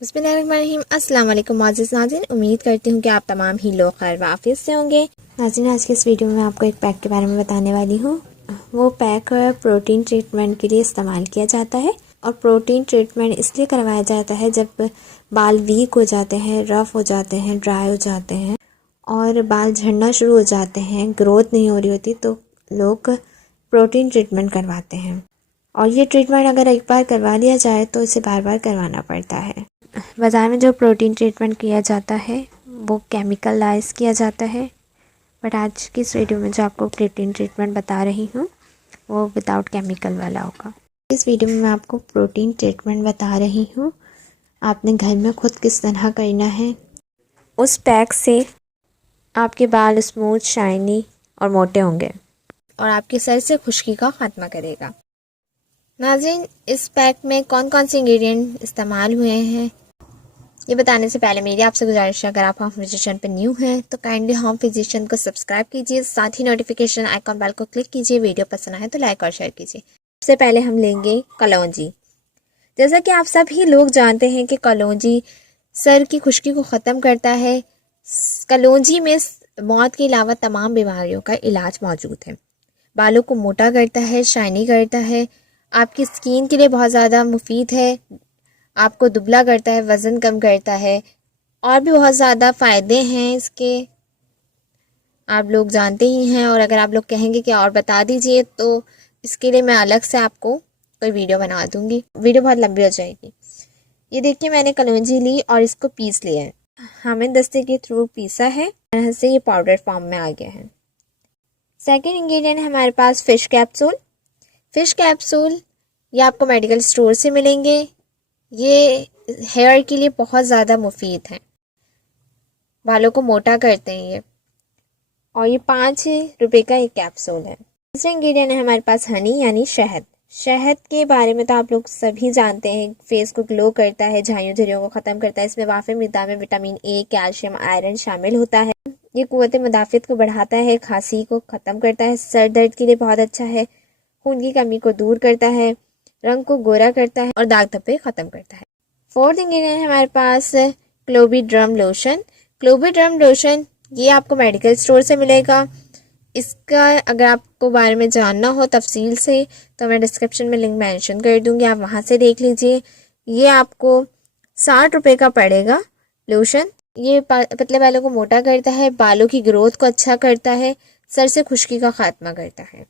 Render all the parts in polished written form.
बिस्मिल्लाहिर्रहमानिर्रहीम। अस्सलाम वालेकुम आज़िज़ नाज़रीन, उम्मीद करती हूँ कि आप तमाम ही लोग खैर वाफियत से होंगे। नाज़रीन, आज के इस वीडियो में आपको एक पैक के बारे में बताने वाली हूँ। वो पैक प्रोटीन ट्रीटमेंट के लिए इस्तेमाल किया जाता है और प्रोटीन ट्रीटमेंट इसलिए करवाया जाता है जब बाल वीक हो जाते हैं, रफ़ हो जाते हैं, ड्राई हो जाते हैं और बाल झड़ना शुरू हो जाते हैं, ग्रोथ नहीं हो रही होती, तो लोग प्रोटीन ट्रीटमेंट करवाते हैं। और ये ट्रीटमेंट अगर एक बार करवा लिया जाए तो इसे बार बार करवाना पड़ता है। बाज़ार में जो प्रोटीन ट्रीटमेंट किया जाता है वो केमिकलाइज किया जाता है, बट आज की इस वीडियो में जो आपको प्रोटीन ट्रीटमेंट बता रही हूँ वो विदाउट केमिकल वाला होगा। इस वीडियो में मैं आपको प्रोटीन ट्रीटमेंट बता रही हूँ, आपने घर में खुद किस तरह करना है। उस पैक से आपके बाल स्मूथ, शाइनी और मोटे होंगे और आपके सर से खुश्की का खात्मा करेगा। नाज़रीन, इस पैक में कौन कौन से इंग्रेडिएंट इस्तेमाल हुए हैं ये बताने से पहले मेरी आपसे गुजारिश है, अगर आप होम फिजिशियन पर न्यू हैं तो काइंडली होम फिजिशियन को सब्सक्राइब कीजिए, साथ ही नोटिफिकेशन आइकॉन बेल को क्लिक कीजिए। वीडियो पसंद आए तो लाइक और शेयर कीजिए। सबसे पहले हम लेंगे कलौंजी। जैसा कि आप सभी लोग जानते हैं कि कलौंजी सर की खुश्की को ख़त्म करता है। कलौंजी में मौत के अलावा तमाम बीमारियों का इलाज मौजूद है। बालों को मोटा करता है, शाइनी करता है, आपकी स्किन के लिए बहुत ज़्यादा मुफीद है, आपको दुबला करता है, वज़न कम करता है और भी बहुत ज़्यादा फ़ायदे हैं इसके, आप लोग जानते ही हैं। और अगर आप लोग कहेंगे कि और बता दीजिए तो इसके लिए मैं अलग से आपको कोई वीडियो बना दूँगी, वीडियो बहुत लंबी हो जाएगी। ये देखिए, मैंने कलौंजी ली और इसको पीस लिया है। हमें दस्ते के थ्रू पीसा है, तरह से ये पाउडर फॉर्म में आ गया है। सेकेंड इंग्रेडिएंट है हमारे पास फ़िश कैप्सूल। फ़िश कैप्सूल ये आपको मेडिकल स्टोर से मिलेंगे। ये हेयर के लिए बहुत ज़्यादा मुफीद हैं, बालों को मोटा करते हैं ये, और ये 5 रुपए का एक कैप्सूल है। दूसरा इंग्रेडिएंट है हमारे पास हनी यानी शहद। शहद के बारे में तो आप लोग सभी जानते हैं, फेस को ग्लो करता है, झाइयों झुर्रियों को ख़त्म करता है। इसमें वाफ़िर मिक़दार में विटामिन ए, कैल्शियम, आयरन शामिल होता है। ये क़ुव्वत मुदाफ़ियत को बढ़ाता है, खांसी को ख़त्म करता है, सर दर्द के लिए बहुत अच्छा है, खून की कमी को दूर करता है, रंग को गोरा करता है और दाग धब्बे ख़त्म करता है। फोर्थ इंग्रेडिएंट है हमारे पास क्लोबीड्रम लोशन। क्लोबीड्रम लोशन ये आपको मेडिकल स्टोर से मिलेगा। इसका अगर आपको बारे में जानना हो तफसील से तो मैं डिस्क्रिप्शन में लिंक मेंशन कर दूंगी, आप वहां से देख लीजिए। ये आपको 60 रुपये का पड़ेगा लोशन। ये पतले बालों को मोटा करता है, बालों की ग्रोथ को अच्छा करता है, सर से खुश्की का खात्मा करता है।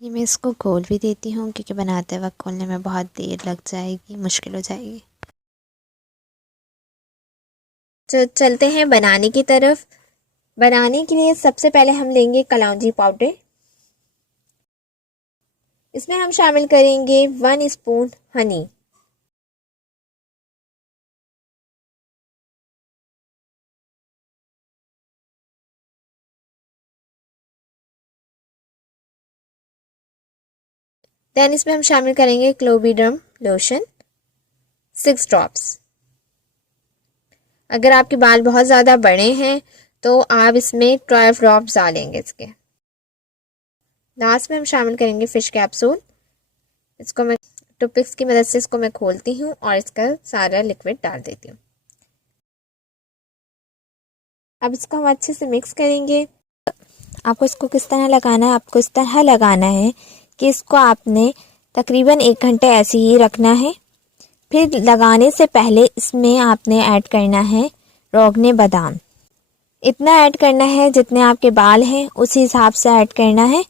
ये मैं इसको खोल भी देती हूँ क्योंकि बनाते वक्त खोलने में बहुत देर लग जाएगी, मुश्किल हो जाएगी। तो चलते हैं बनाने की तरफ। बनाने के लिए सबसे पहले हम लेंगे कलौंजी पाउडर। इसमें हम शामिल करेंगे 1 स्पून हनी। देन इसमें हम शामिल करेंगे क्लोबीड्रम लोशन 6 ड्रॉप्स। अगर आपके बाल बहुत ज़्यादा बड़े हैं तो आप इसमें 12 ड्रॉप्स डालेंगे इसके। लास्ट में हम शामिल करेंगे फ़िश कैप्सूल। इसको मैं टूथपिक्स की मदद से इसको मैं खोलती हूँ और इसका सारा लिक्विड डाल देती हूँ। अब इसको हम अच्छे से मिक्स करेंगे। आपको इसको किस तरह लगाना है, आपको इस तरह लगाना है कि इसको आपने तकरीबन 1 घंटे ऐसे ही रखना है। फिर लगाने से पहले इसमें आपने ऐड करना है रोगने बादाम। इतना ऐड करना है जितने आपके बाल हैं उसी हिसाब से ऐड करना है।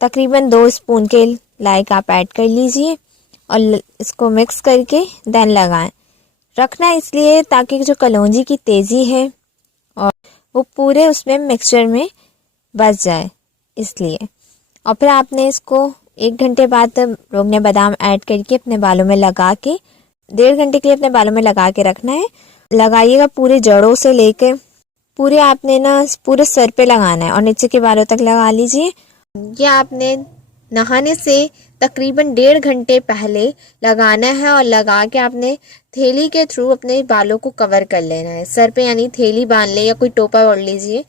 तकरीबन 2 स्पून के लायक आप ऐड कर लीजिए और इसको मिक्स करके देन लगाएं। रखना इसलिए ताकि जो कलौंजी की तेज़ी है और वो पूरे उसमें मिक्सचर में बस जाए, इसलिए। और फिर आपने इसको 1 घंटे बाद रोगने बादाम ऐड करके अपने बालों में लगा के 1.5 घंटे के लिए अपने बालों में लगा के रखना है। लगाइएगा पूरे जड़ों से लेके पूरे, आपने ना पूरे सर पे लगाना है और नीचे के बालों तक लगा लीजिए। ये आपने नहाने से तकरीबन 1.5 घंटे पहले लगाना है और लगा के आपने थैली के थ्रू अपने बालों को कवर कर लेना है सर पे, यानी थैली बांध ले या कोई टोपा ओढ़ लीजिए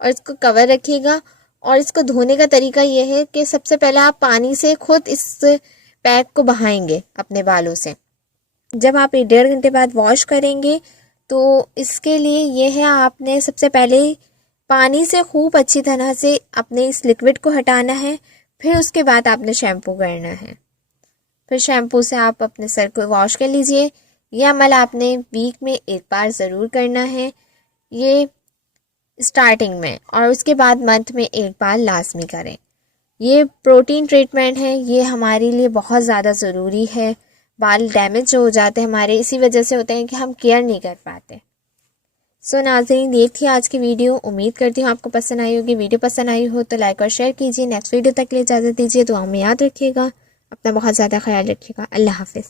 और इसको कवर रखिएगा। और इसको धोने का तरीका यह है कि सबसे पहले आप पानी से खुद इस पैक को बहाएंगे अपने बालों से जब आप 1.5 घंटे बाद वॉश करेंगे तो इसके लिए ये है, आपने सबसे पहले पानी से खूब अच्छी तरह से अपने इस लिक्विड को हटाना है। फिर उसके बाद आपने शैम्पू करना है। फिर शैम्पू से आप अपने सर को वॉश कर लीजिए। ये अमल आपने वीक में एक बार ज़रूर करना है, ये स्टार्टिंग में, और उसके बाद मंथ में एक बार लाजमी करें। ये प्रोटीन ट्रीटमेंट है, ये हमारे लिए बहुत ज़्यादा ज़रूरी है। बाल डैमेज हो जाते हैं हमारे, इसी वजह से होते हैं कि हम केयर नहीं कर पाते। सो नाज़रीन, ये थी आज की वीडियो। उम्मीद करती हूँ आपको पसंद आई होगी। वीडियो पसंद आई हो तो लाइक और शेयर कीजिए। नेक्स्ट वीडियो तक के लिए इजाज़त दीजिए। दुआ में याद रखिएगा, अपना बहुत ज़्यादा ख्याल रखिएगा। अल्लाह हाफिज़।